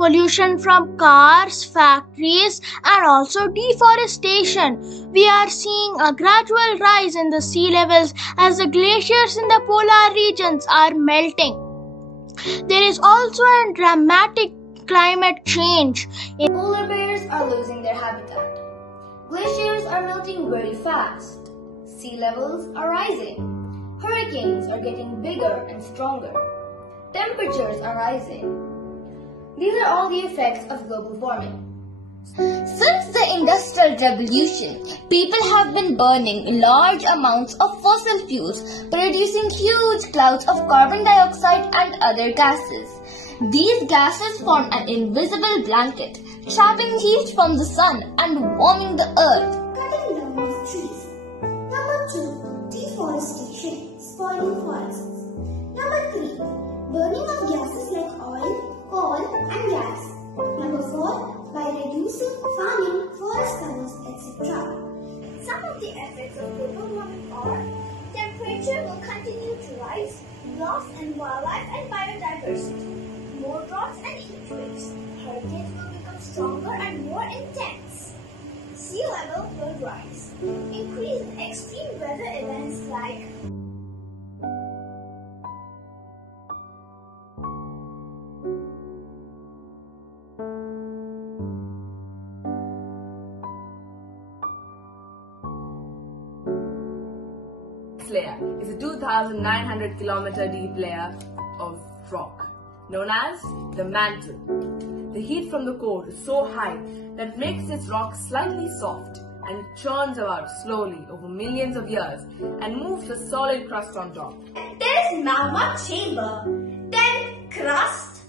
pollution from cars, factories, and also deforestation. We are seeing a gradual rise in the sea levels as the glaciers in the polar regions are melting. There is also a dramatic climate change. Polar bears are losing their habitat. Glaciers are melting very fast. Sea levels are rising. Hurricanes are getting bigger and stronger. Temperatures are rising. These are all the effects of global warming. Since the Industrial Revolution, people have been burning large amounts of fossil fuels, producing huge clouds of carbon dioxide and other gases. These gases form an invisible blanket, trapping heat from the sun and warming the earth. Cutting down of trees. Number 2. Deforestation, spoiling forests. Number 3. Burning of gases like oil, coal and gas. Number 4. By reducing farming, forest covers, etc. Some of the effects of global warming are temperature will continue to rise, loss in wildlife and biodiversity, more droughts and heat waves, hurricanes will become stronger and more intense, sea level will rise, increase in extreme weather events like layer is a 2,900 kilometer deep layer of rock known as the mantle. The heat from the core is so high that it makes this rock slightly soft and churns about slowly over millions of years and moves a solid crust on top. there is magma chamber, then crust,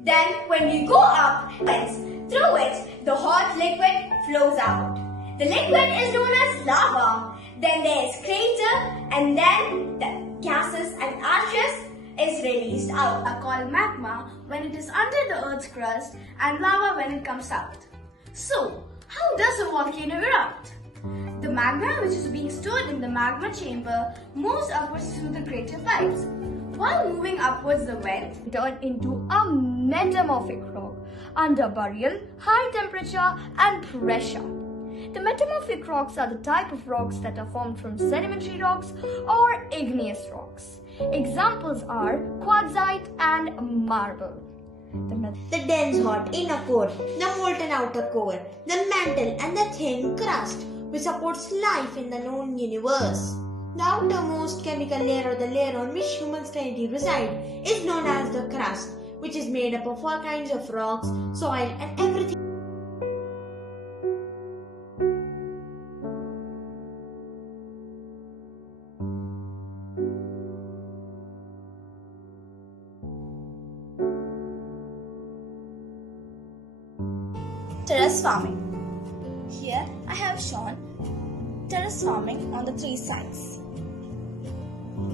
then when you go up, through it the hot liquid flows out. The liquid is known as lava. Then there is crater, and then the gases and ashes is released out. Are called magma when it is under the Earth's crust and lava when it comes out. So, how does a volcano erupt? The magma which is being stored in the magma chamber moves upwards through the crater pipes. While moving upwards, the vent turns into a metamorphic rock under burial, high temperature and pressure. The metamorphic rocks are the type of rocks that are formed from sedimentary rocks or igneous rocks. Examples are quartzite and marble. The dense hot inner core, the molten outer core, the mantle and the thin crust which supports life in the known universe. The outermost chemical layer or the layer on which humans currently reside is known as the crust, which is made up of all kinds of rocks, soil and everything. terrace farming. Here I have shown terrace farming on the 3 sides.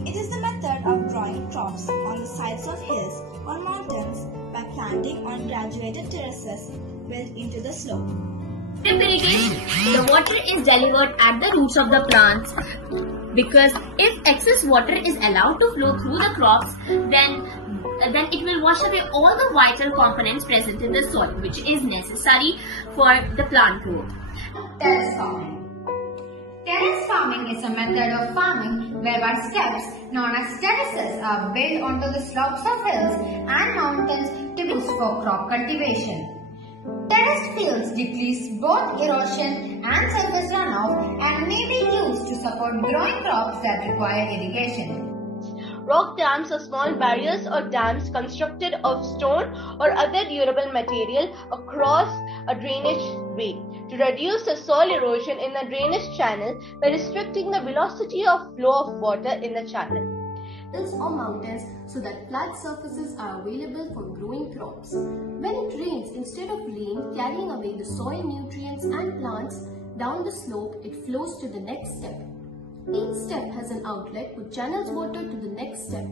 It is the method of growing crops on the sides of hills or mountains by planting on graduated terraces built into the slope. Drip irrigation. The water is delivered at the roots of the plants because if excess water is allowed to flow through the crops, then it will wash away all the vital components present in the soil, which is necessary for the plant growth. Terrace farming. Terrace farming is a method of farming whereby steps known as terraces are built onto the slopes of hills and mountains to be used for crop cultivation. Terraced fields decrease both erosion and surface runoff and may be used to support growing crops that require irrigation. Rock dams are small barriers or dams constructed of stone or other durable material across a drainage way to reduce the soil erosion in the drainage channel by restricting the velocity of flow of water in the channel. Hills or mountains so that flat surfaces are available for growing crops. When it rains, instead of rain carrying away the soil nutrients and plants down the slope, it flows to the next step. Each step has an outlet which channels water to the next step.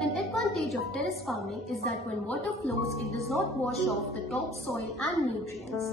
An advantage of terrace farming is that when water flows, it does not wash off the topsoil and nutrients.